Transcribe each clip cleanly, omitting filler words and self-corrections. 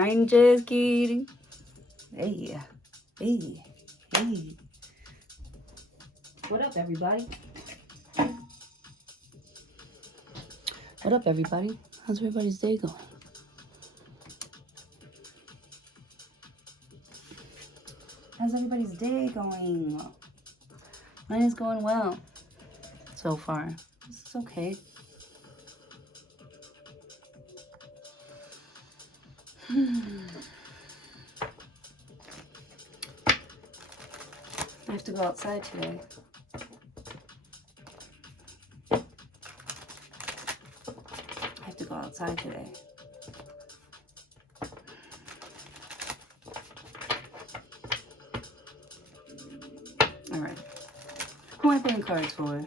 I'm just kidding. Hey, hey, hey. What up, everybody? What up, everybody? How's everybody's day going? How's everybody's day going? Mine is going well so far. This is okay. I have to go outside today. I have to go outside today. All right. Who am I playing cards for?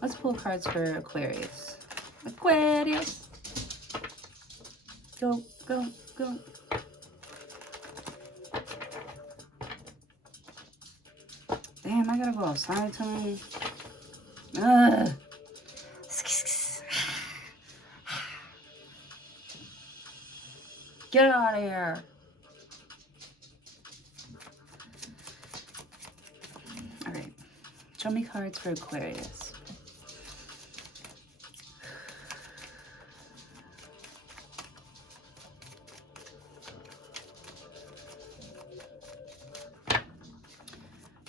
Let's pull cards for Aquarius. Aquarius! Go, go, go. Damn, I gotta go outside tonight. Ugh. Get out of here. All right. Show me cards for Aquarius.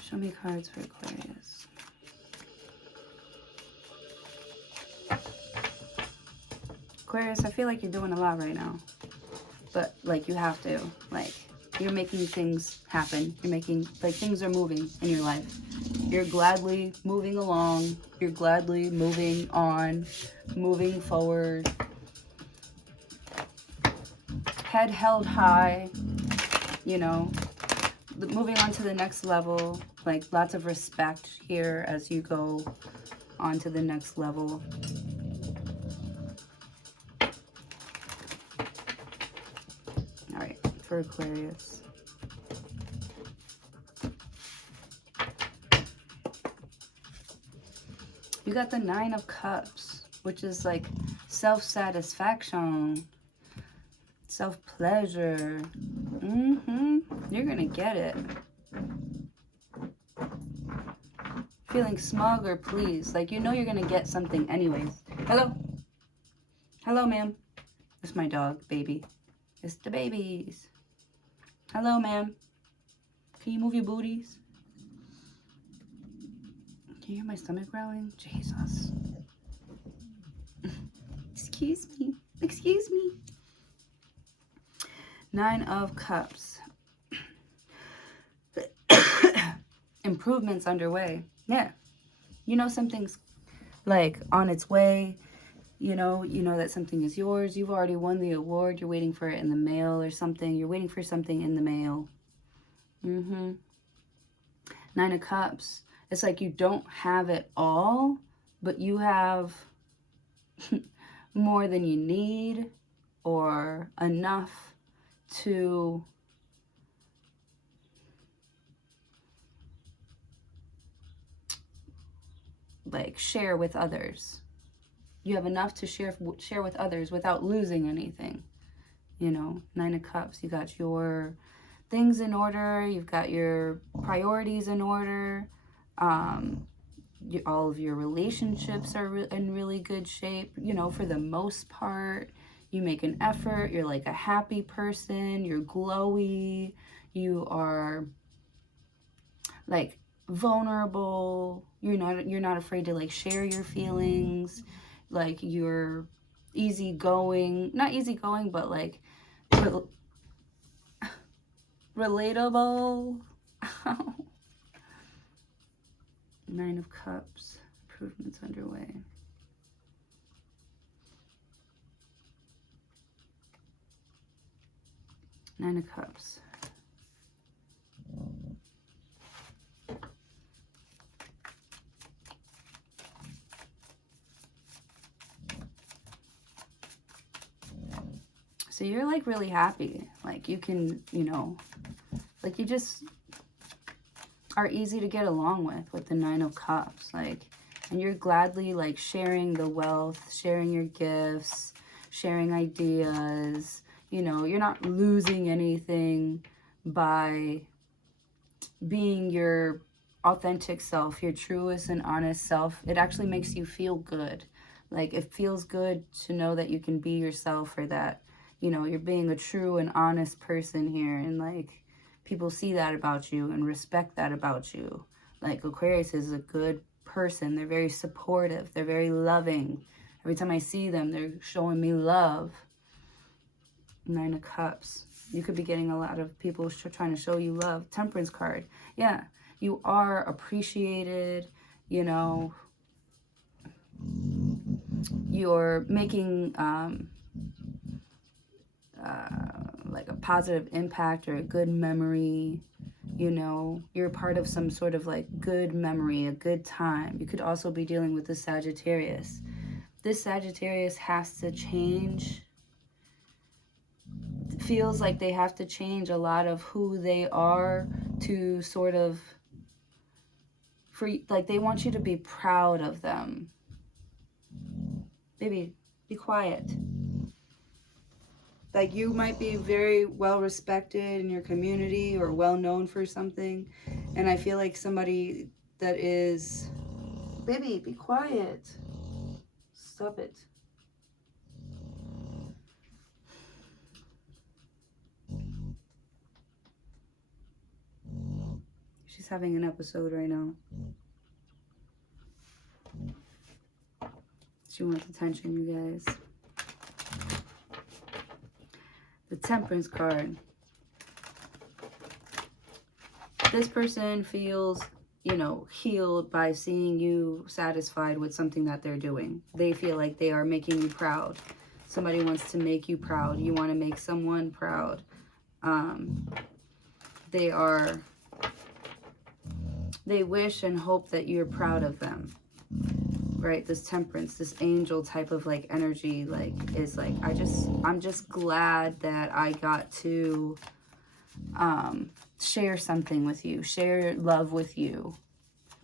Show me cards for Aquarius. Aquarius, I feel like you're doing a lot right now. But, like, you have to. Like, you're making things happen. You're making, like, things are moving in your life. You're gladly moving along. You're gladly moving on, moving forward. Head held high, you know, moving on to the next level. Like, lots of respect here as you go on to the next level. All right, for Aquarius. You got the 9 of Cups, which is like self-satisfaction, self-pleasure. You're gonna get it. Feeling smug or pleased. Like, you know you're gonna get something anyways. Hello? Hello, ma'am. It's my dog, baby. It's the babies. Hello, ma'am. Can you move your booties? Can you hear my stomach growling? Jesus. Excuse me. Excuse me. 9 of Cups. Improvements underway. Yeah. You know something's like on its way. You know that something is yours. You've already won the award. You're waiting for it in the mail or something. You're waiting for something in the mail. 9 of Cups. It's like you don't have it all, but you have more than you need or enough to like share with others. You have enough to share with others without losing anything. You know, 9 of Cups. You got your things in order. You've got your priorities in order. All of your relationships are in really good shape. You know, for the most part, you make an effort. You're like a happy person. You're glowy. You are like vulnerable. You're not afraid to like share your feelings. Like, you're easygoing, not easygoing, but like relatable. 9 of Cups. Improvements underway. Nine of Cups. So you're like really happy. Like, you can, you know, like, you just are easy to get along with the 9 of Cups. Like, And you're gladly like sharing the wealth, sharing your gifts, sharing ideas. You know, you're not losing anything by being your authentic self, your truest and honest self. It actually makes you feel good. Like, it feels good to know that you can be yourself, or that, you know, you're being a true and honest person here. And like, people see that about you and respect that about you. Like, Aquarius is a good person. They're very supportive. They're very loving. Every time I see them, they're showing me love. 9 of Cups. You could be getting a lot of people trying to show you love. Temperance card. Yeah, you are appreciated. You know, you're making like a positive impact or a good memory. You know, you're part of some sort of like good memory, a good time. You could also be dealing with the Sagittarius. This Sagittarius has to change. It feels like they have to change a lot of who they are to sort of, for like, they want you to be proud of them. Baby, be quiet. Like, you might be very well respected in your community or well known for something, and I feel like somebody that is, baby, be quiet. Stop it. She's having an episode right now. She wants attention, you guys. The Temperance card. This person feels, you know, healed by seeing you satisfied with something that they're doing. They feel like they are making you proud. Somebody wants to make you proud. You want to make someone proud. They wish and hope that you're proud of them. Right? This Temperance, this angel type of like energy, like, is like, I'm just glad that I got to share something with you, share love with you,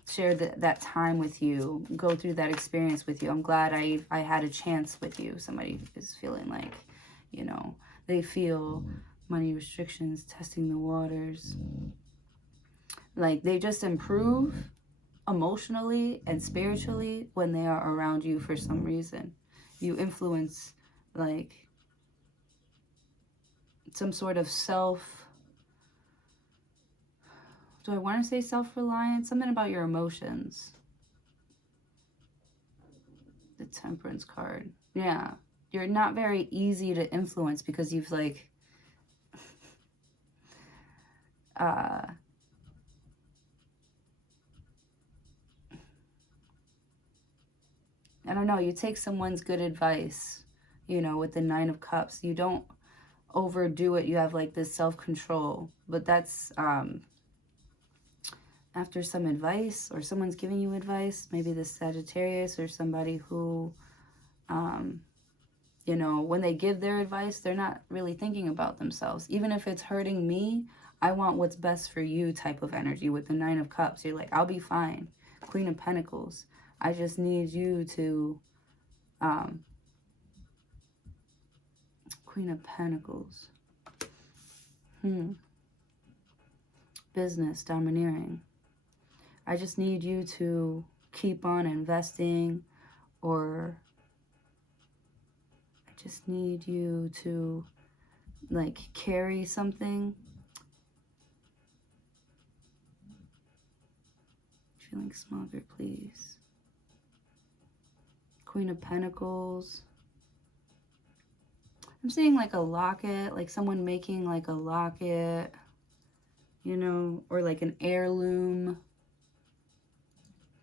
share that time with you, go through that experience with you. I'm glad I had a chance with you. Somebody is feeling like, you know, they feel money restrictions, testing the waters. Like, they just improve emotionally and spiritually when they are around you for some reason. You influence like some sort of do I want to say self-reliance? Something about your emotions. The Temperance card. Yeah. You're not very easy to influence because you've like I don't know, you take someone's good advice, you know, with the 9 of Cups. You don't overdo it. You have like this self-control. But that's after some advice, or someone's giving you advice, maybe the Sagittarius or somebody who, you know, when they give their advice, they're not really thinking about themselves. Even if it's hurting me, I want what's best for you type of energy with the 9 of Cups. You're like, I'll be fine. Queen of Pentacles. I just need you to, Queen of Pentacles. Business, domineering. I just need you to keep on investing, or I just need you to like carry something. Feeling smaller, please. Queen of Pentacles. I'm seeing like a locket, like someone making like a locket, you know, or like an heirloom.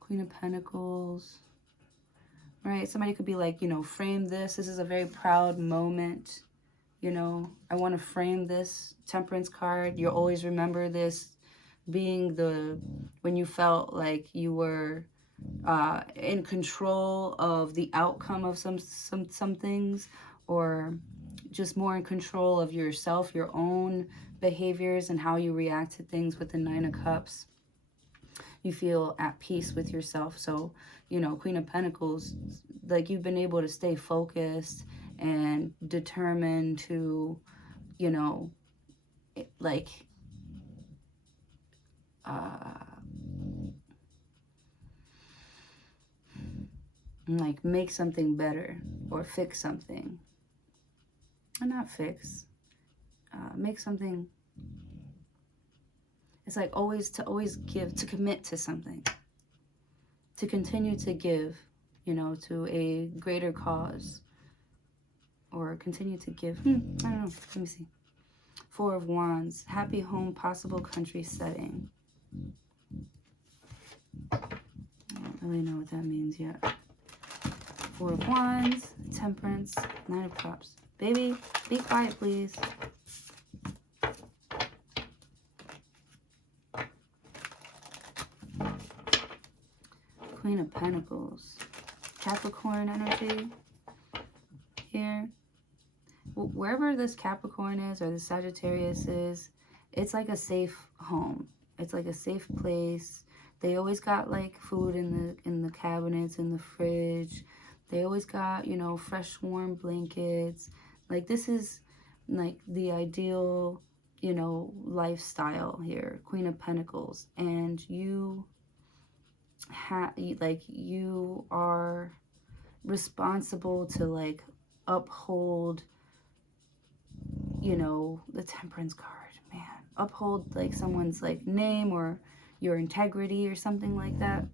Queen of Pentacles. Right? Somebody could be like, you know, frame this. This is a very proud moment. You know, I want to frame this Temperance card. You'll always remember this being when you felt like you were in control of the outcome of some things, or just more in control of yourself, your own behaviors, and how you react to things with the 9 of Cups. you feel at peace with yourself. So, you know, Queen of Pentacles, like you've been able to stay focused and determined to, you know, like, like make something better or fix something. And not fix, make something. It's like always give, to commit to something, to continue to give, you know, to a greater cause, or continue to give. I don't know. Let me see. Four of Wands, happy home, possible country setting. I don't really know what that means yet. Four of Wands, Temperance, Nine of Cups. Baby, be quiet, please. Queen of Pentacles, Capricorn energy here. Wherever this Capricorn is or the Sagittarius is, it's like a safe home. It's like a safe place. They always got like food in the cabinets, in the fridge. They always got, you know, fresh warm blankets. Like this is like the ideal, you know, lifestyle here, Queen of Pentacles. And you you are responsible to like uphold, you know, the Temperance card, man, uphold like someone's like name or your integrity or something like that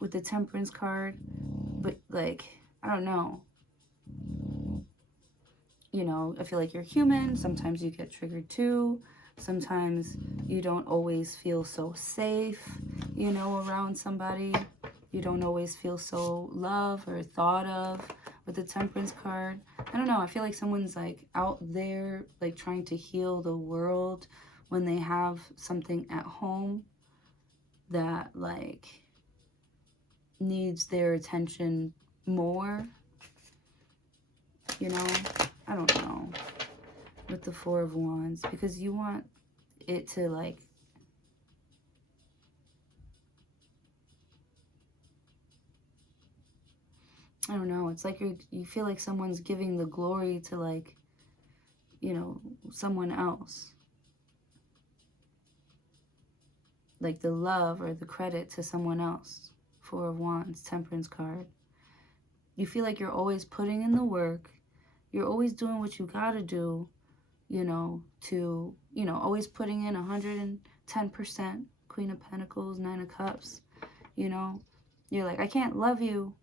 with the Temperance card. But like, I don't know, you know, I feel like you're human. Sometimes you get triggered too. Sometimes you don't always feel so safe, you know, around somebody. You don't always feel so loved or thought of with the Temperance card. I don't know. I feel like someone's like out there, like trying to heal the world when they have something at home that like needs their attention more, you know. I don't know, with the Four of Wands, because you want it to like, I don't know, it's like you feel like someone's giving the glory to like, you know, someone else. Like the love or the credit to someone else. Four of Wands, Temperance card. You feel like you're always putting in the work. You're always doing what you gotta do, you know, to, you know, always putting in 110%. Queen of Pentacles, Nine of Cups, you know. You're like, I can't love you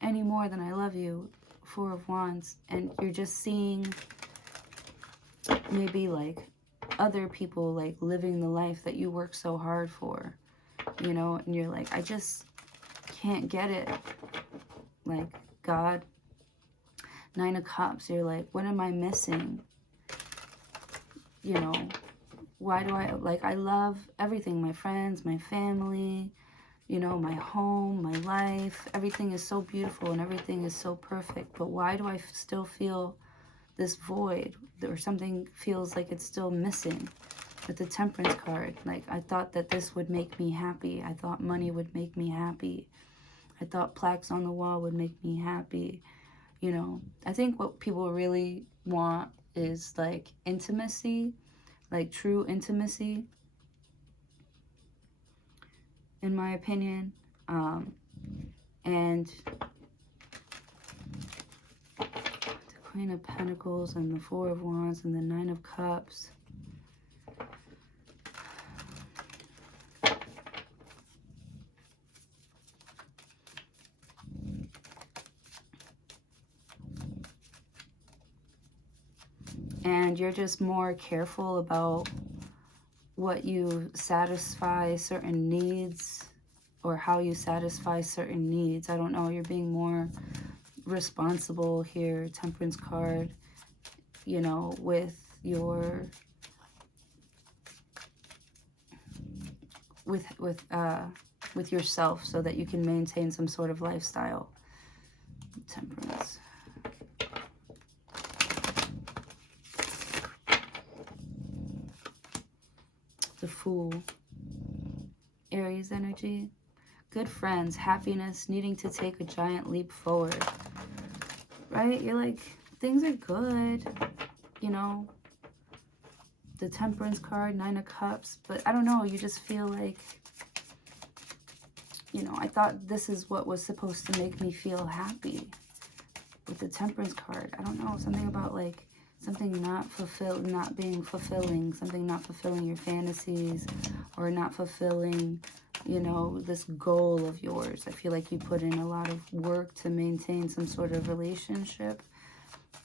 any more than I love you. Four of Wands. And you're just seeing maybe like other people like living the life that you work so hard for, you know, and you're like, I just can't get it. Like, God. Nine of Cups, you're like, what am I missing? You know, why do I, like, I love everything, my friends, my family, you know, my home, my life, everything is so beautiful and everything is so perfect, but why do I still feel this void, or something feels like it's still missing? With the Temperance card, like, I thought that this would make me happy. I thought money would make me happy. I thought plaques on the wall would make me happy. You know, I think what people really want is like intimacy, like true intimacy, in my opinion. And the Queen of Pentacles and the Four of Wands and the Nine of Cups. And you're just more careful about what you satisfy certain needs, or how you satisfy certain needs. I don't know, you're being more responsible here, Temperance card, you know, with your with yourself, so that you can maintain some sort of lifestyle. Temperance. The Fool. Aries energy. Good friends, happiness, needing to take a giant leap forward. Right? You're like, things are good, you know. The Temperance card, 9 of Cups. But I don't know, you just feel like, you know, I thought this is what was supposed to make me feel happy. With the Temperance card, I don't know, something about like, something not fulfilled, not being fulfilling, something not fulfilling your fantasies, or not fulfilling, you know, this goal of yours. I feel like you put in a lot of work to maintain some sort of relationship,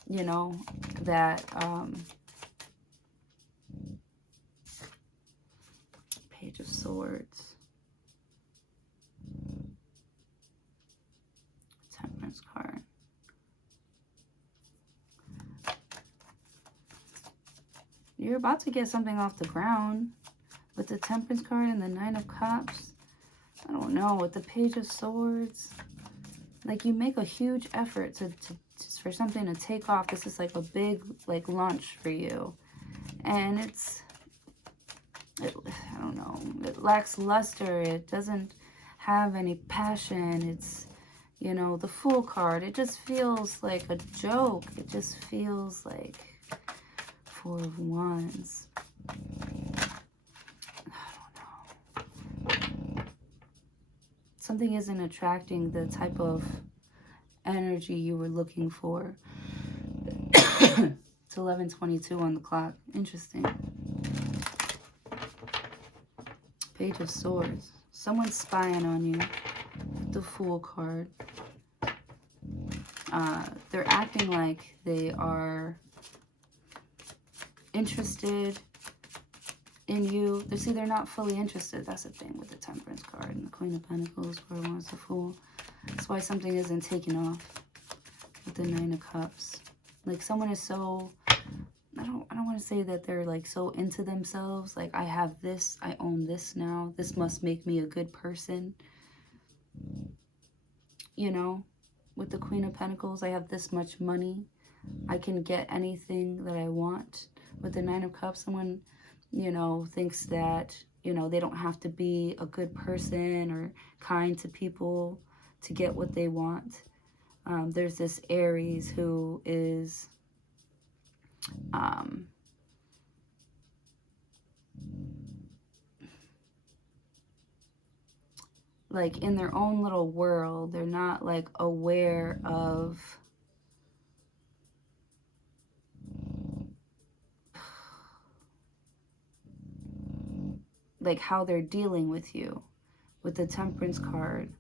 you know, that, Page of Swords, Temperance card. You're about to get something off the ground with the Temperance card and the 9 of Cups. I don't know, with the Page of Swords, like you make a huge effort to just for something to take off. This is like a big like launch for you, and I don't know, it lacks luster. It doesn't have any passion. It's, you know, the Fool card. It just feels like a joke. It just feels like 4 of Wands. Something isn't attracting the type of energy you were looking for. It's 11:22 on the clock. Interesting. Page of Swords. Someone's spying on you. The Fool card. They're acting like they are interested in you. See, they're not fully interested. That's the thing with the Temperance card and the Queen of Pentacles, 4 of Wands, the Fool. That's why something isn't taken off with the 9 of Cups. Like someone is so, I don't want to say that they're like so into themselves. Like, I have this, I own this now. This must make me a good person. You know, with the Queen of Pentacles, I have this much money. I can get anything that I want. With the 9 of Cups, someone, you know, thinks that, you know, they don't have to be a good person or kind to people to get what they want. There's this Aries who is, like in their own little world. They're not like aware of like how they're dealing with you. With the Temperance card,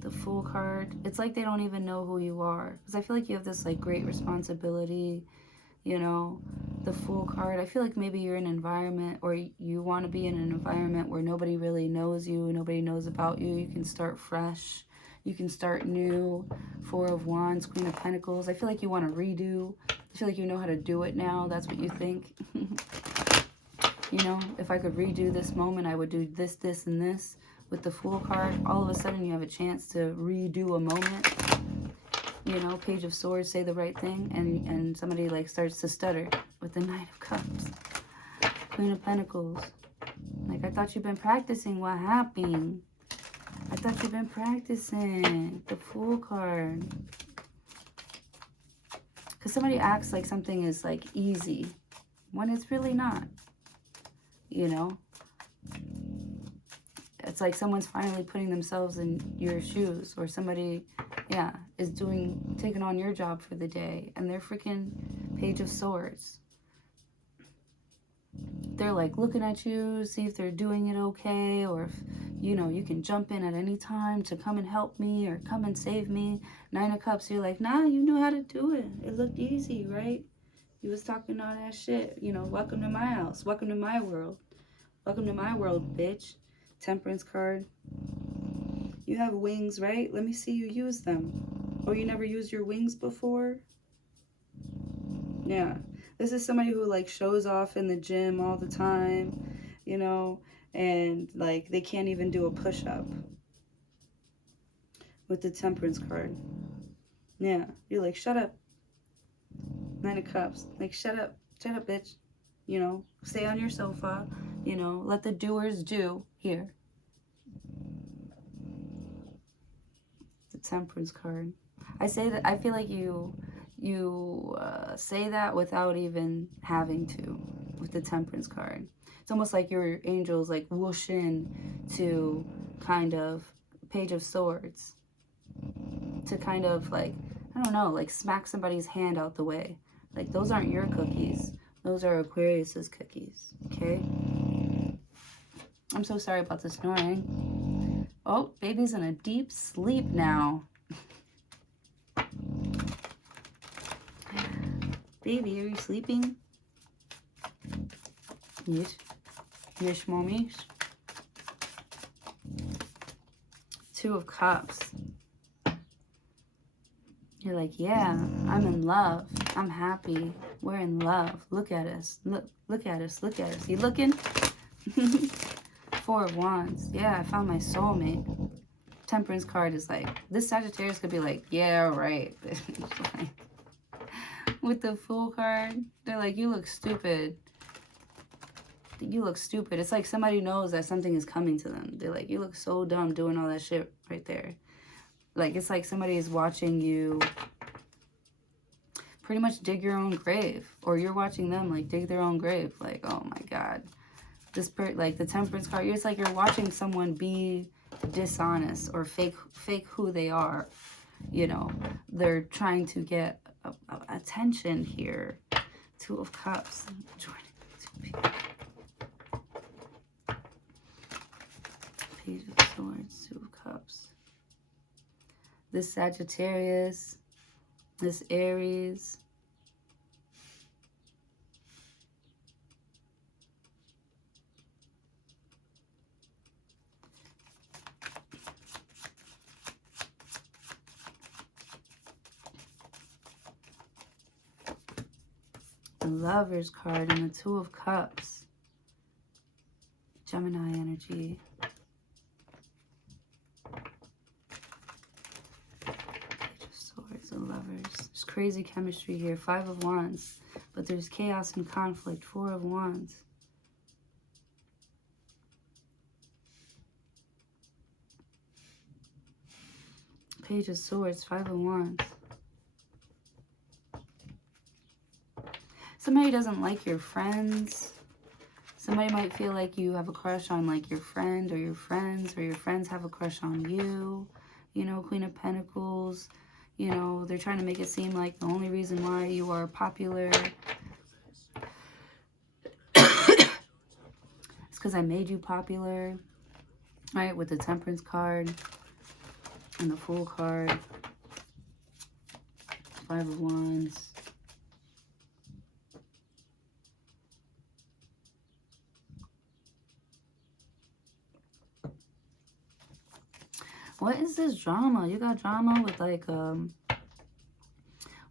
the Fool card, it's like they don't even know who you are. Because I feel like you have this like great responsibility, you know. The Fool card, I feel like maybe you're in an environment, or you want to be in an environment where nobody really knows you, nobody knows about you. You can start fresh, you can start new. 4 of Wands, Queen of Pentacles. I feel like you want to redo. I feel like you know how to do it now. That's what you think. You know, if I could redo this moment, I would do this, this, and this. With the Fool card, all of a sudden you have a chance to redo a moment. You know, Page of Swords, say the right thing, and somebody like starts to stutter with the 9 of Cups. Queen of Pentacles. Like, I thought you've been practicing. What happened? I thought you've been practicing. The Fool card. Because somebody acts like something is like easy when it's really not. You know? It's like someone's finally putting themselves in your shoes, or somebody, yeah, is taking on your job for the day, and they're freaking Page of Swords. They're like looking at you, see if they're doing it okay, or if, you know, you can jump in at any time to come and help me or come and save me. 9 of Cups, you're like, nah, you knew how to do it. It looked easy, right? You was talking all that shit. You know, welcome to my house. Welcome to my world. Welcome to my world, bitch. Temperance card. You have wings, right? Let me see you use them. Oh, you never used your wings before? Yeah. This is somebody who like shows off in the gym all the time, you know, and like they can't even do a push-up with the Temperance card. Yeah. You're like, shut up. 9 of Cups. Like, shut up, bitch. You know, stay on your sofa. You know, let the doers do here. The Temperance card. I say that, I feel like you say that without even having to, with the Temperance card. It's almost like your angels like whoosh in to kind of Page of Swords, to kind of like, I don't know, like smack somebody's hand out the way. Like, those aren't your cookies. Those are Aquarius's cookies, okay? I'm so sorry about the snoring. Oh, baby's in a deep sleep now. Baby, are you sleeping? Yes. Yes, mommies. Two of Cups. You're like, yeah, I'm in love. I'm happy. We're in love. Look at us. Look at us. Look at us. You looking? Four of Wands. Yeah, I found my soulmate. Temperance card is like, this Sagittarius could be like, yeah, right. With the Fool card, they're like, you look stupid. You look stupid. It's like somebody knows that something is coming to them. They're like, you look so dumb doing all that shit right there. Like, it's like somebody is watching you pretty much dig your own grave. Or you're watching them, like, dig their own grave. Like, oh my God. Like, the Temperance card, it's like you're watching someone be dishonest or fake who they are. You know, they're trying to get attention here. Two of Cups. Page of Swords, Two of Cups. This Sagittarius, this Aries. The Lover's card and the Two of Cups. Gemini energy. The Lovers. There's crazy chemistry here. Five of Wands. But there's chaos and conflict. Four of Wands. Page of Swords. Five of Wands. Somebody doesn't like your friends. Somebody might feel like you have a crush on like your friend or your friends, or your friends have a crush on you. You know, Queen of Pentacles. You know, they're trying to make it seem like the only reason why you are popular is because I made you popular. Right, with the Temperance card and the Fool card. Five of Wands. What is this drama? You got drama with like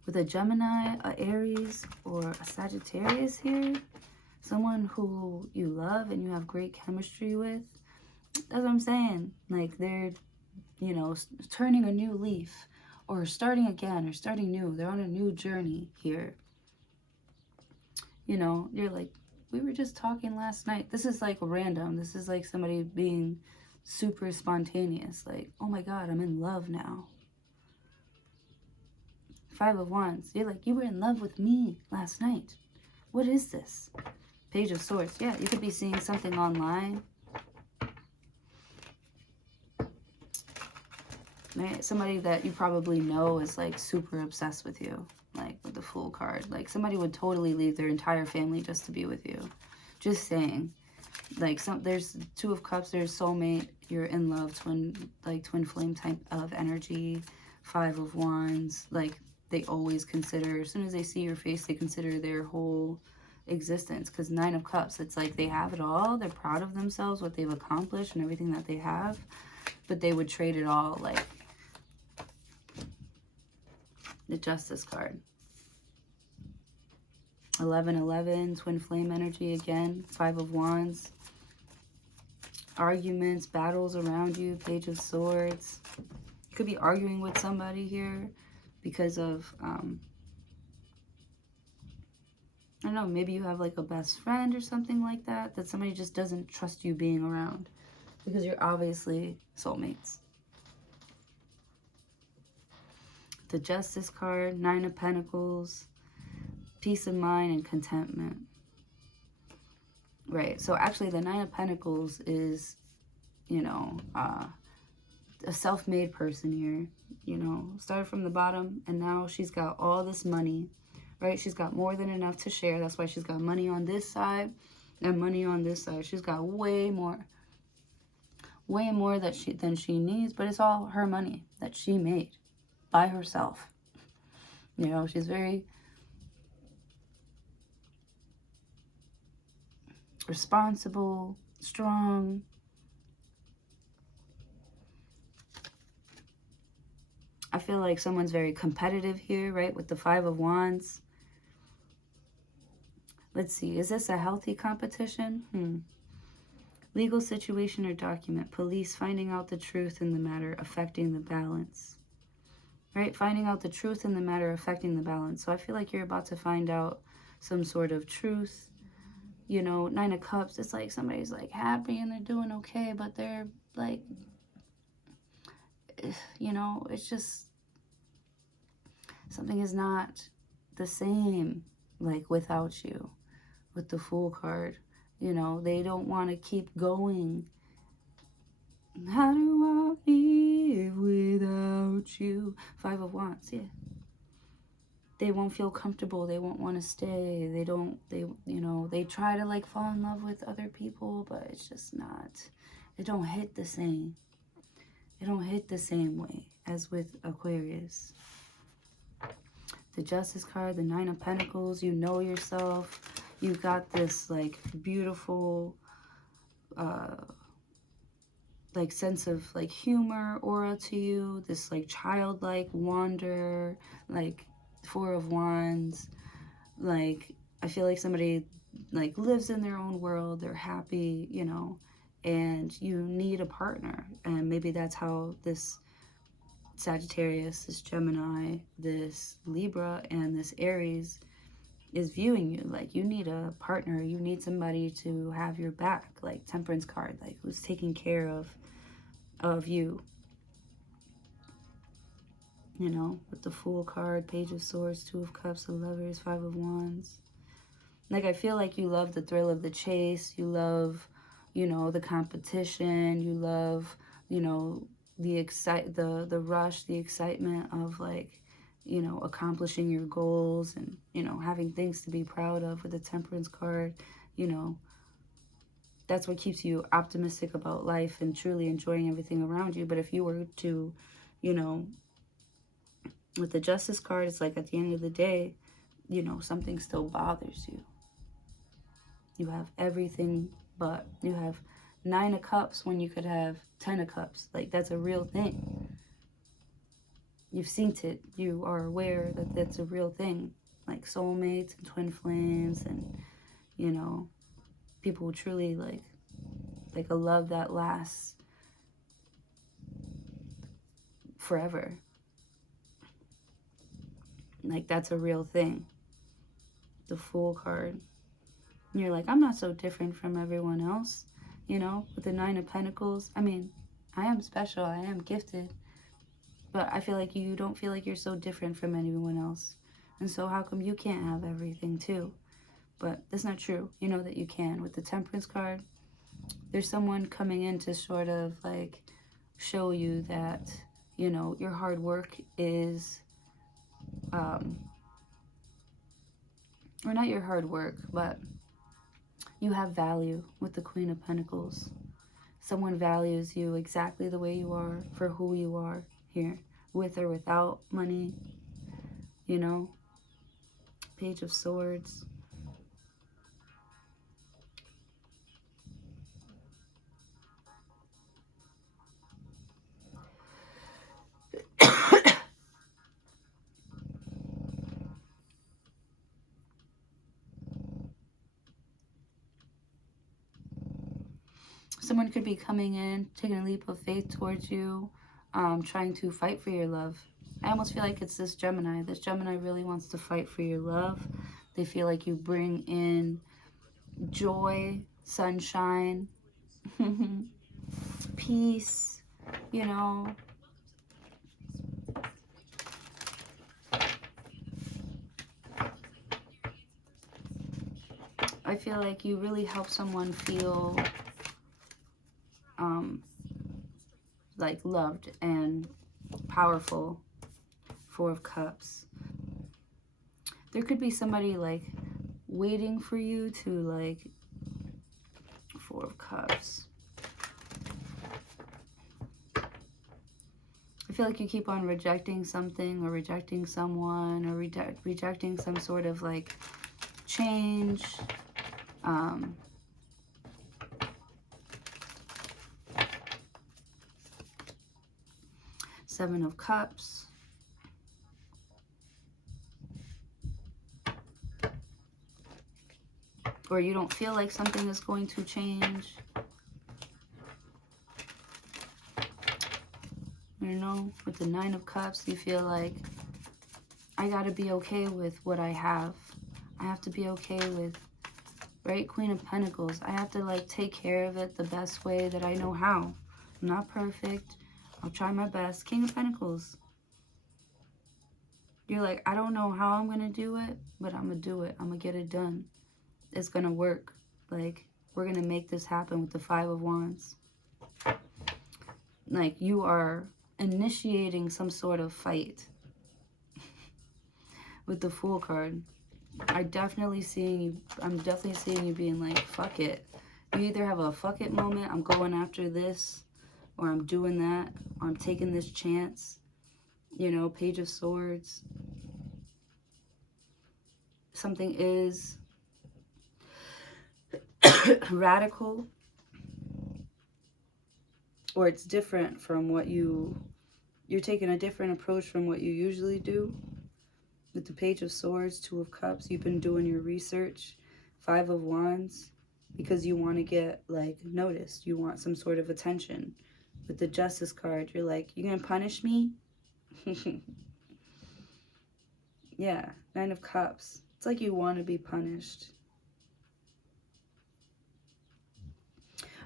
with a Gemini, a Aries, or a Sagittarius here. Someone who you love and you have great chemistry with. That's what I'm saying. Like, they're, you know, turning a new leaf, or starting again, or starting new. They're on a new journey here. You know, you're like, we were just talking last night. This is like random. This is like somebody being super spontaneous. Like, oh my God, I'm in love now. Five of Wands. You're like, you were in love with me last night. What is this? Page of Swords. Yeah, you could be seeing something online. Right? Somebody that you probably know is like super obsessed with you. Like with the Fool card. Like, somebody would totally leave their entire family just to be with you. Just saying. Like, there's Two of Cups, there's soulmate, you're in love, twin flame type of energy. Five of Wands, like, they always consider, as soon as they see your face, they consider their whole existence. Because Nine of Cups, it's like they have it all, they're proud of themselves, what they've accomplished and everything that they have, but they would trade it all. Like, the Justice card. 11-11, twin flame energy again. Five of Wands. Arguments, battles around you. Page of Swords. You could be arguing with somebody here because of I don't know, maybe you have like a best friend or something like that, that somebody just doesn't trust you being around because you're obviously soulmates. The Justice card, 9 of Pentacles, peace of mind and contentment. Right, so actually the 9 of Pentacles is, you know, a self-made person here, you know, started from the bottom and now she's got all this money, right? She's got more than enough to share. That's why she's got money on this side and money on this side. She's got way more than she needs, but it's all her money that she made by herself. You know, she's very responsible, strong. I feel like someone's very competitive here, right? With the 5 of Wands. Let's see. Is this a healthy competition? Legal situation or document. Police finding out the truth in the matter affecting the balance. Right? Finding out the truth in the matter affecting the balance. So I feel like you're about to find out some sort of truth. You know, 9 of Cups. It's like somebody's like happy and they're doing okay, but they're like, you know, it's just something is not the same like without you. With the Fool card, you know, they don't want to keep going. How do I live without you? 5 of Wands, yeah. They won't feel comfortable. They won't want to stay. You know, they try to like fall in love with other people, but it's just not, it don't hit the same. It don't hit the same way as with Aquarius. The Justice card, the 9 of Pentacles, you know yourself. You got this like beautiful like sense of like humor aura to you, this like childlike wonder, like 4 of Wands. Like I feel like somebody like lives in their own world, they're happy, you know, and you need a partner. And maybe that's how this Sagittarius, this Gemini, this Libra, and this Aries is viewing you. Like you need a partner, you need somebody to have your back, like Temperance card, like who's taking care of you, you know, with the Fool card, Page of Swords, 2 of Cups, the Lovers, 5 of Wands. Like I feel like you love the thrill of the chase, you love, you know, the competition, you love, you know, the rush, the excitement of like, you know, accomplishing your goals and, you know, having things to be proud of. With the Temperance card, you know, that's what keeps you optimistic about life and truly enjoying everything around you. But if you were to, you know, with the Justice card, it's like at the end of the day, you know, something still bothers you. You have everything, but you have 9 of Cups when you could have 10 of Cups. Like that's a real thing. You've seen it. You are aware that that's a real thing. Like soulmates and twin flames and, you know, people who truly like a love that lasts forever. Like that's a real thing. The Fool card. And you're like, I'm not so different from everyone else. You know, with the 9 of Pentacles. I mean, I am special. I am gifted. But I feel like you don't feel like you're so different from anyone else. And so how come you can't have everything too? But that's not true. You know that you can. With the Temperance card, there's someone coming in to sort of like show you that, you know, your hard work is, or not your hard work, but you have value. With the Queen of Pentacles. Someone values you exactly the way you are, for who you are here, with or without money, you know. Page of Swords. Someone could be coming in, taking a leap of faith towards you, trying to fight for your love. I almost feel like it's this Gemini. This Gemini really wants to fight for your love. They feel like you bring in joy, sunshine, peace, you know. I feel like you really help someone feel like loved and powerful. Four of Cups. There could be somebody like waiting for you to like, Four of Cups. I feel like you keep on rejecting something or rejecting someone or rejecting some sort of like change. Seven of Cups. Or you don't feel like something is going to change. You know, with the Nine of Cups, you feel like, I gotta be okay with what I have. I have to be okay with, right? Queen of Pentacles. I have to like take care of it the best way that I know how. I'm not perfect. I'll try my best. King of Pentacles. You're like, I don't know how I'm gonna do it, but I'm gonna do it. I'm gonna get it done. It's gonna work. Like, we're gonna make this happen with the Five of Wands. Like, you are initiating some sort of fight with the Fool card. I'm definitely seeing you being like, fuck it. You either have a fuck it moment, I'm going after this, or I'm doing that, or I'm taking this chance. You know, Page of Swords. Something is radical, or it's different from what you're taking a different approach from what you usually do. With the Page of Swords, Two of Cups, you've been doing your research. Five of Wands, because you want to get like noticed. You want some sort of attention. With the Justice card, you're like, you gonna punish me? Yeah, Nine of Cups. It's like you want to be punished.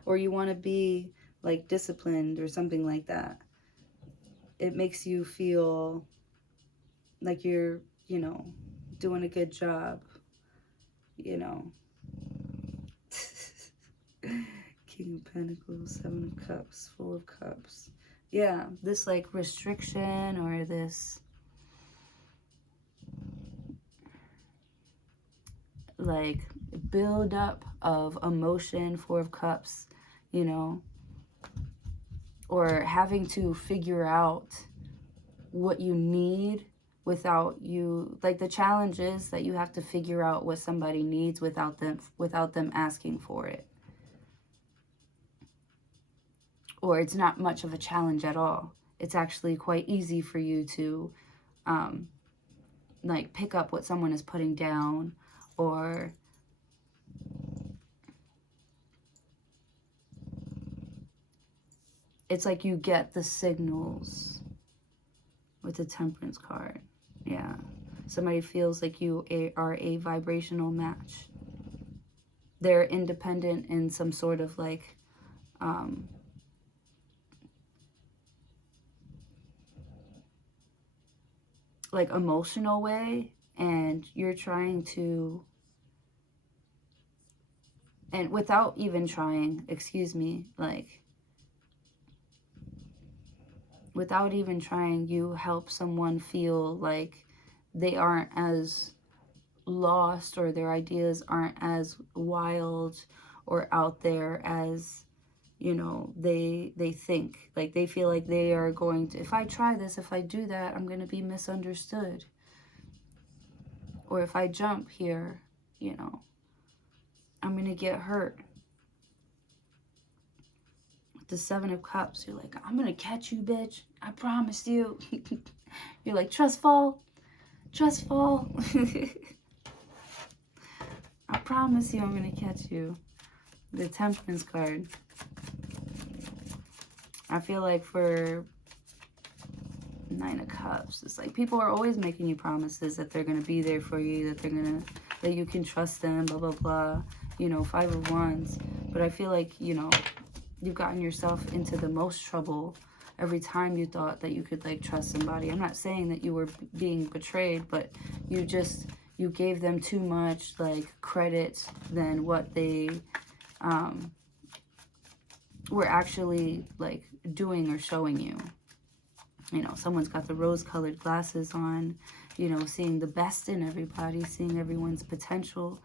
Or you want to be like disciplined or something like that. It makes you feel like you're, you know, doing a good job, you know. King of Pentacles, Seven of Cups, Four of Cups. Yeah, this like restriction or this like build up of emotion, Four of Cups, you know, or having to figure out what you need without you, like the challenge is that you have to figure out what somebody needs without them asking for it. Or it's not much of a challenge at all. It's actually quite easy for you to like pick up what someone is putting down, or it's like you get the signals with the Temperance card. Yeah. Somebody feels like you are a vibrational match. They're independent in some sort of like emotional way, and you're trying to, and without even trying, excuse me, like without even trying, you help someone feel like they aren't as lost, or their ideas aren't as wild or out there as, you know, they think. Like they feel like they are going to, if I try this, if I do that, I'm going to be misunderstood. Or if I jump here, you know, I'm going to get hurt. With the Seven of Cups, you're like, I'm going to catch you, bitch. I promise you. You're like, trust fall. Trust fall. I promise you I'm going to catch you. The Temperance card. I feel like for Nine of Cups. It's like people are always making you promises that they're going to be there for you, that you can trust them, blah, blah, blah. You know, Five of Wands. But I feel like, you know, you've gotten yourself into the most trouble every time you thought that you could, like, trust somebody. I'm not saying that you were being betrayed, but you gave them too much, like, credit than what they were actually, like, doing or showing you. You know, someone's got the rose-colored glasses on, you know, seeing the best in everybody, seeing everyone's potential.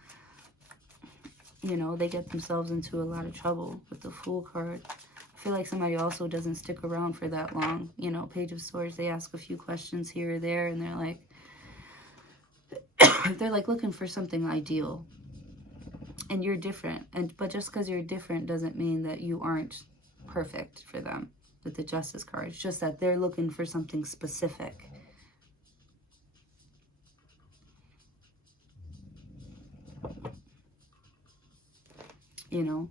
You know, they get themselves into a lot of trouble with the Fool card. I feel like somebody also doesn't stick around for that long. You know, Page of Swords, they ask a few questions here or there, and they're like, they're like looking for something ideal. And you're different. But just because you're different doesn't mean that you aren't perfect for them with the Justice card. It's just that they're looking for something specific. You know,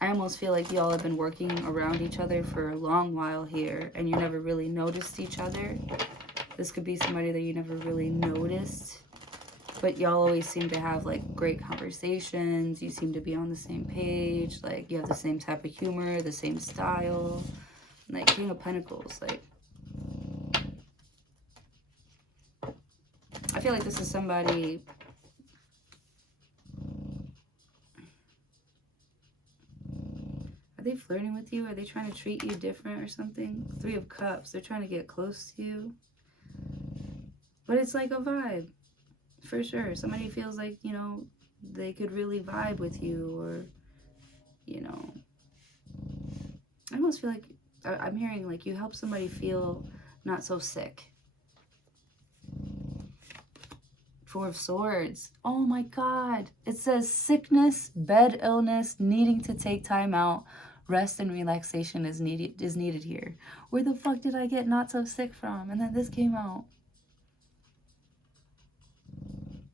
I almost feel like y'all have been working around each other for a long while here, and you never really noticed each other. This could be somebody that you never really noticed, but y'all always seem to have, like, great conversations. You seem to be on the same page. Like, you have the same type of humor, the same style. Like, King of Pentacles, like, I feel like this is somebody... Are they flirting with you? Are they trying to treat you different or something? Three of Cups. They're trying to get close to you. But it's like a vibe. For sure. Somebody feels like, you know, they could really vibe with you, or, you know. I almost feel like I'm hearing, like, you help somebody feel not so sick. Four of Swords. Oh my God. It says sickness, bed illness, needing to take time out. Rest and relaxation is needed here. Where the fuck did I get not so sick from? And then this came out.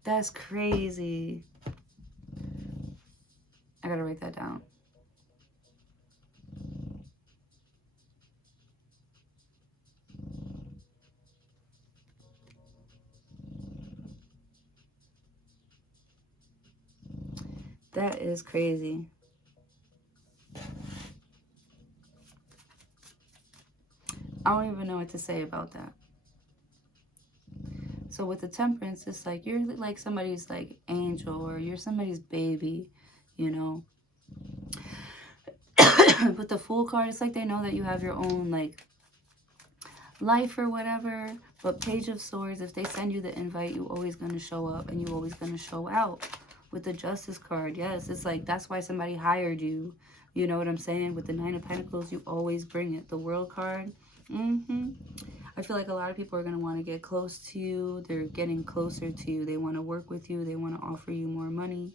That's crazy. I gotta write that down. That is crazy. I don't even know what to say about that. So with the Temperance, it's like you're like somebody's, like, angel, or you're somebody's baby, you know. With the Fool card, it's like they know that you have your own, like, life or whatever. But Page of Swords, if they send you the invite, you're always going to show up and you're always going to show out. With the Justice card, yes, it's like that's why somebody hired you. You know what I'm saying? With the Nine of Pentacles, you always bring it. The World card, I feel like a lot of people are going to want to get close to you. They're getting closer to you. They want to work with you. They want to offer you more money.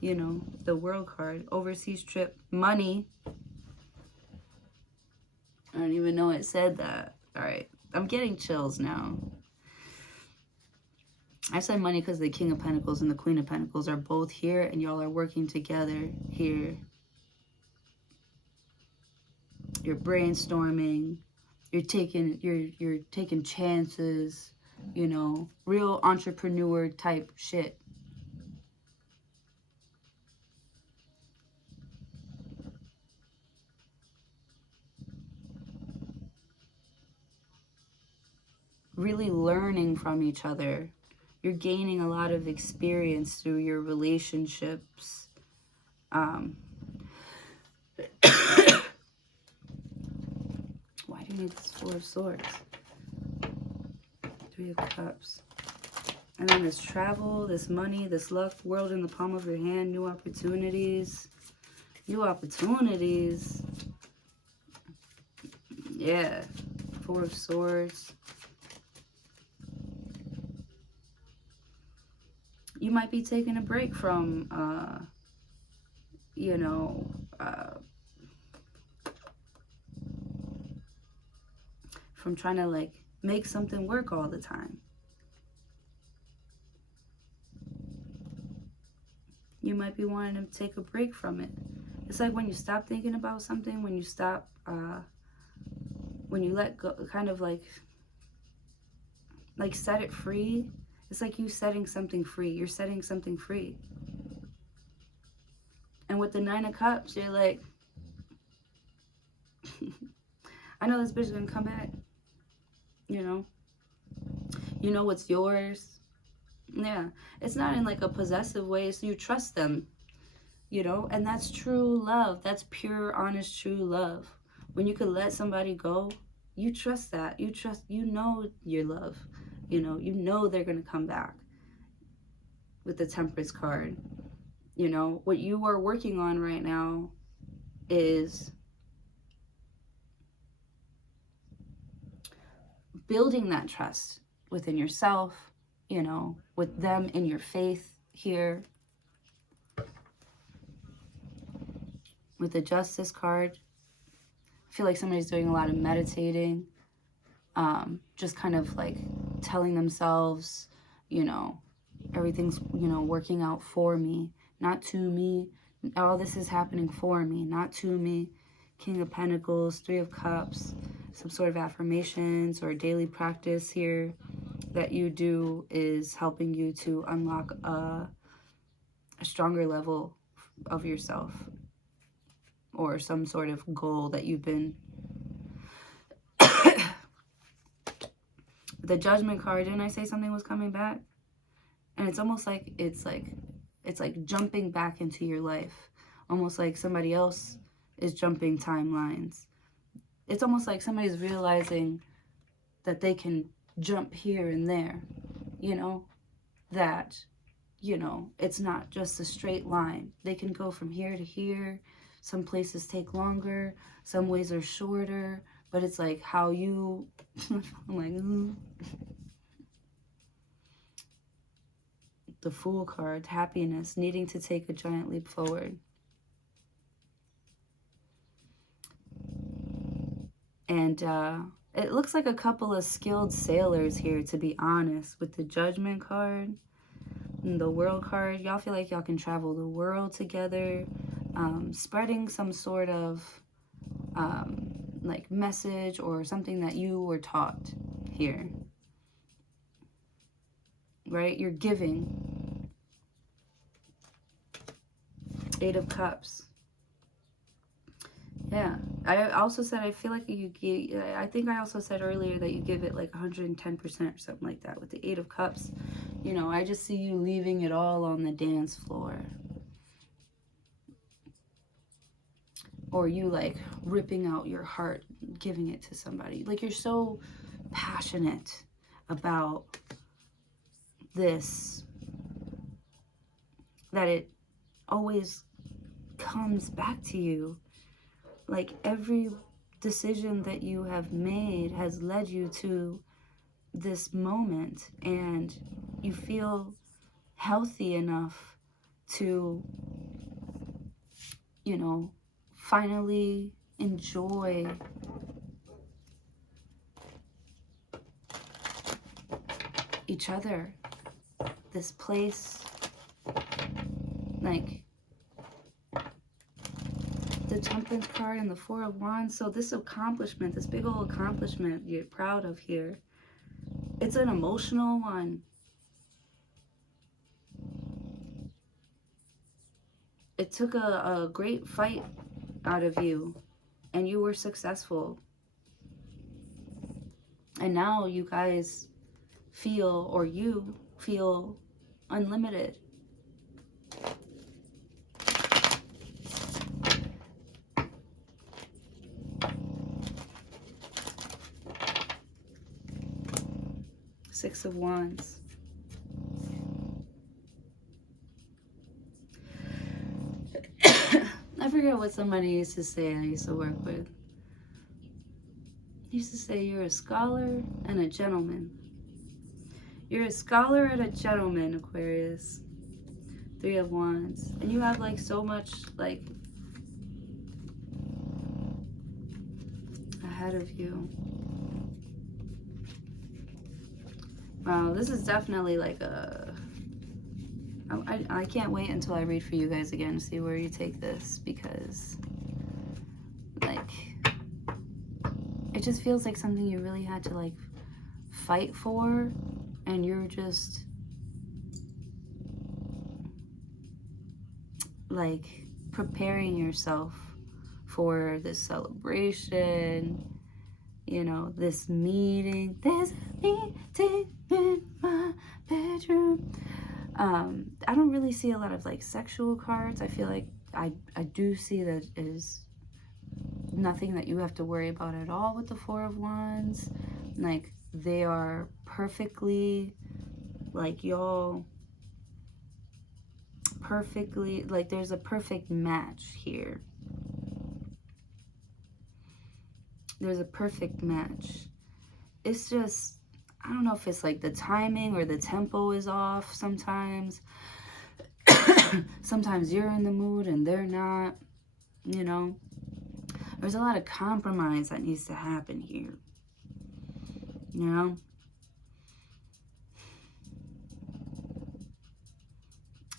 You know, the World card, overseas trip, money. I don't even know it said that. All right, I'm getting chills now. I said money because the King of Pentacles and the Queen of Pentacles are both here, and y'all are working together here. You're brainstorming. You're taking chances, you know, real entrepreneur type shit. Really learning from each other. You're gaining a lot of experience through your relationships. Why do you need this Four of Swords? Three of Cups. And then this travel, this money, this luck, world in the palm of your hand, new opportunities. New opportunities. Yeah. Four of Swords. You might be taking a break from, you know, from trying to, like, make something work all the time. You might be wanting to take a break from it. It's like when you stop thinking about something, when you stop, when you let go, kind of like, like set it free. It's like you setting something free. You're setting something free. And with the 9 of Cups, you're like, I know this bitch is gonna come back. You know what's yours. Yeah, it's not in like a possessive way, so you trust them, and that's true love. That's pure, honest, true love. When you can let somebody go, you trust that. You know your love. You know they're gonna come back. With the Temperance card, what you are working on right now is building that trust within yourself, with them in your faith here. With the Justice card, I feel like somebody's doing a lot of meditating, just kind of like telling themselves, everything's, working out for me, not to me. All this is happening for me, not to me. King of Pentacles, 3 of Cups, some sort of affirmations or daily practice here that you do is helping you to unlock a stronger level of yourself or some sort of goal that you've been. The Judgment card, didn't I say something was coming back? And it's almost like it's like jumping back into your life, almost like somebody else is jumping timelines. It's almost like somebody's realizing that they can jump here and there, that, it's not just a straight line. They can go from here to here. Some places take longer, some ways are shorter, but it's like how you, I'm like, The Fool card, happiness, needing to take a giant leap forward. And it looks like a couple of skilled sailors here, to be honest, with the Judgment card and the World card. Y'all feel like y'all can travel the world together, spreading some sort of like message or something that you were taught here. Right? You're giving. 8 of Cups. Yeah. I also said, I feel like I think I also said earlier that you give it like 110% or something like that with the 8 of Cups. I just see you leaving it all on the dance floor. Or you like ripping out your heart, giving it to somebody. Like you're so passionate about this that it always comes back to you. Like every decision that you have made has led you to this moment, and you feel healthy enough to, finally enjoy each other, this place, like the Temperance card and the 4 of Wands. So this accomplishment, this big old accomplishment you're proud of here, it's an emotional one. It took a great fight out of you, and you were successful. And now you guys feel, or you feel, unlimited. Six of Wands. I forget what somebody used to say I used to work with. He used to say, you're a scholar and a gentleman. You're a scholar and a gentleman, Aquarius. 3 of Wands. And you have like so much like ahead of you. Wow, this is definitely like a... I can't wait until I read for you guys again to see where you take this, because like it just feels like something you really had to like fight for, and you're just like preparing yourself for this celebration, you know, this meeting. There's a meeting in my bedroom. I don't really see a lot of like sexual cards. I feel like I do see that is nothing that you have to worry about at all with the Four of Wands. Like, they are perfectly, like, y'all perfectly, like, there's a perfect match here. There's a perfect match. It's just, I don't know if it's like the timing or the tempo is off sometimes. Sometimes you're in the mood and they're not, you know. There's a lot of compromise that needs to happen here, you know.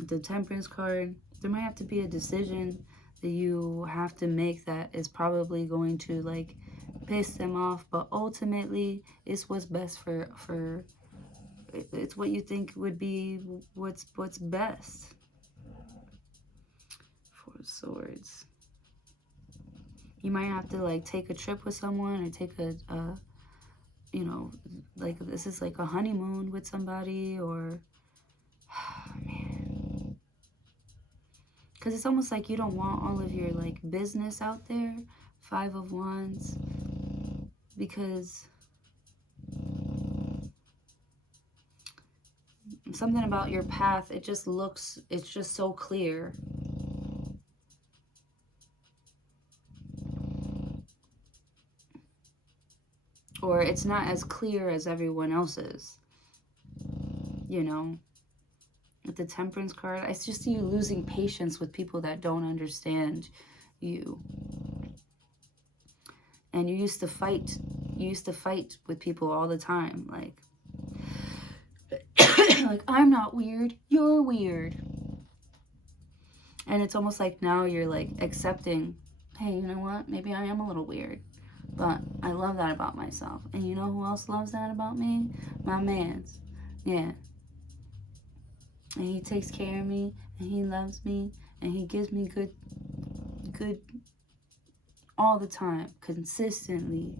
The Temperance card, there might have to be a decision that you have to make that is probably going to like piss them off, but ultimately it's what's best for it's what you think would be what's best. Four of Swords. You might have to like take a trip with someone, or take a you know, like this is like a honeymoon with somebody, or man, because it's almost like you don't want all of your like business out there. Five of Wands, because something about your path, it just looks, it's just so clear. Or it's not as clear as everyone else's, you know. With the Temperance card, I just see you losing patience with people that don't understand you. And you used to fight with people all the time, like like, I'm not weird, you're weird. And it's almost like now you're like accepting, hey, you know what, maybe I am a little weird, but I love that about myself. And you know who else loves that about me? My mans. Yeah. And he takes care of me, and he loves me, and he gives me good all the time, consistently.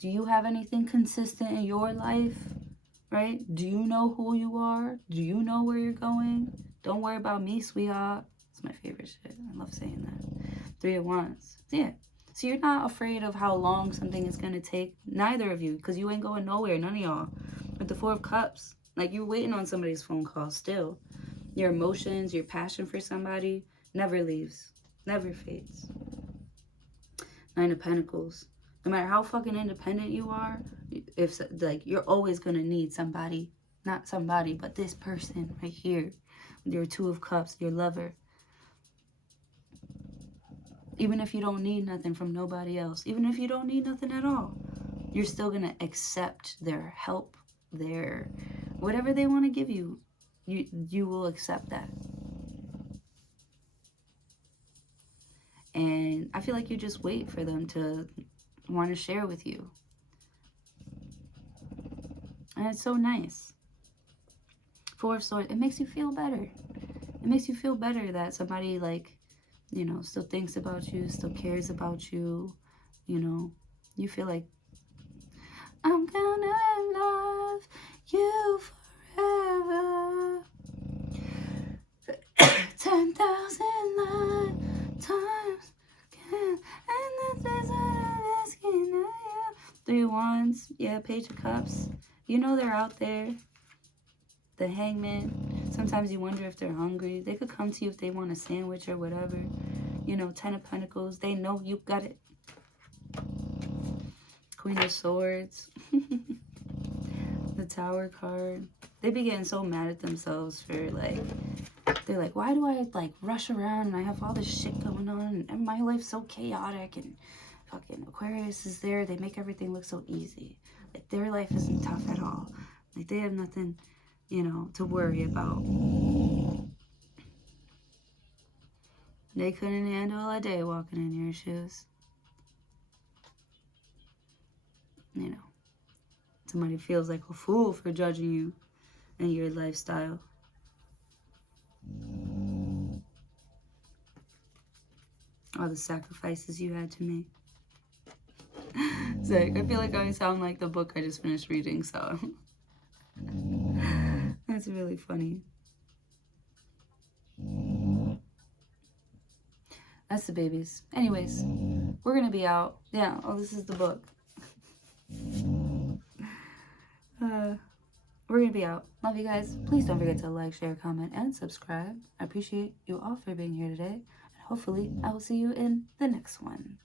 Do you have anything consistent in your life? Right? Do you know who you are? Do you know where you're going? Don't worry about me, sweetheart. It's my favorite shit. I love saying that. Three of Wands. Yeah. So you're not afraid of how long something is going to take. Neither of you. Because you ain't going nowhere. None of y'all. With the Four of Cups. Like, you're waiting on somebody's phone call still. Your emotions, your passion for somebody never leaves. Never fades. Nine of Pentacles. No matter how fucking independent you are, if like, you're always gonna need somebody. Not somebody, but this person right here. Your Two of Cups, your lover. Even if you don't need nothing from nobody else, even if you don't need nothing at all, you're still gonna accept their help, their whatever they want to give you. You will accept that. And I feel like you just wait for them to want to share with you. And it's so nice. Four of Swords, it makes you feel better. It makes you feel better that somebody, like, you know, still thinks about you, still cares about you. You know, you feel like, I'm gonna love you forever. 10,000 times. And this is what I'm asking of you. Three of Wands. Yeah, Page of Cups. You know they're out there. The Hangman. Sometimes you wonder if they're hungry. They could come to you if they want a sandwich or whatever. You know, Ten of Pentacles. They know you got it. Queen of Swords. The Tower card. They be getting so mad at themselves for, like, they're like, why do I, like, rush around and I have all this shit going on and my life's so chaotic, and fucking Aquarius is there. They make everything look so easy. Like, their life isn't tough at all. Like, they have nothing, you know, to worry about. They couldn't handle a day walking in your shoes. You know. Somebody feels like a fool for judging you and your lifestyle. All the sacrifices you had to make. Zach, I feel like I sound like the book I just finished reading, so that's really funny. That's the babies. Anyways, we're gonna be out. Yeah, oh, this is the book. We're gonna be out. Love you guys. Please don't forget to like, share, comment, and subscribe. I appreciate you all for being here today. And hopefully I will see you in the next one.